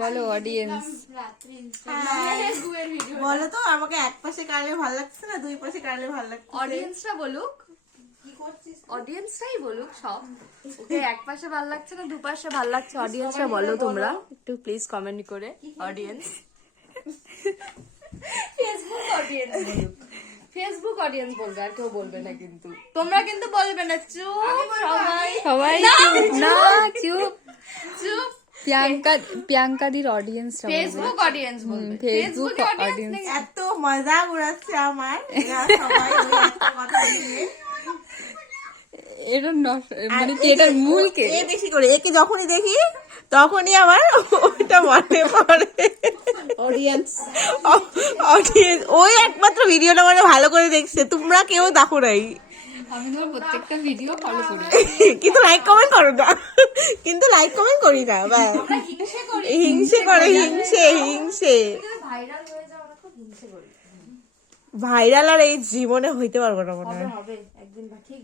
বলো অডিয়েন্স, বলো তো আমাকে এক পাশে কাটলে ভালো লাগছে না দুই পাশে কাটলে ভালো লাগছে? অডিয়েন্সরা বলুক, অডিয়েন্সরাই বলুক সব। ওকে এক পাশে ভালো লাগছে না দুপাশে ভালো লাগছে, অডিয়েন্সরা বলো তোমরা একটু প্লিজ কমেন্ট করে। অডিয়েন্স, ফেসবুক অডিয়েন্স বলুক, ফেসবুক অডিয়েন্স বলবে, আর কেউ বলবে না কিন্তু। তোমরা কিন্তু বলবে না, চুপ সবাই, সবাই না চুপ। চুপ। প্রিয়াঙ্কাদির অডিয়েন্স, ফেসবুক অডিয়েন্স বলবে, ফেসবুক ফেসবুক audience। অডিয়েন্স। এত মজা উড়াচ্ছে আমার এরা সবাই ওই একটা কথা দিয়ে। এটা মানে কি, এটার মূল কে? এ বেশি করে একে যখনই দেখি তখনই আমার ওটা মনে পড়ে। অডিয়েন্স অডিয়েন্স ওই একমাত্র ভিডিওটা মানে ভালো করে দেখছে, তোমরা কেউ দেখো নাই, আমি তোমার প্রত্যেকটা ভিডিও ফলো করি, কিন্তু লাইক কমেন্ট করো না, কিন্তু লাইক কমেন্ট করি না, ব্যাস। হিংসে করে, হিংসে ভাইরাল হয়ে যাও, আমরা খুব হিংসে করি। ভাইরাল আর এই জীবনে হইতে পারবো না মনে হয়। হবে একদিন, ঠিক।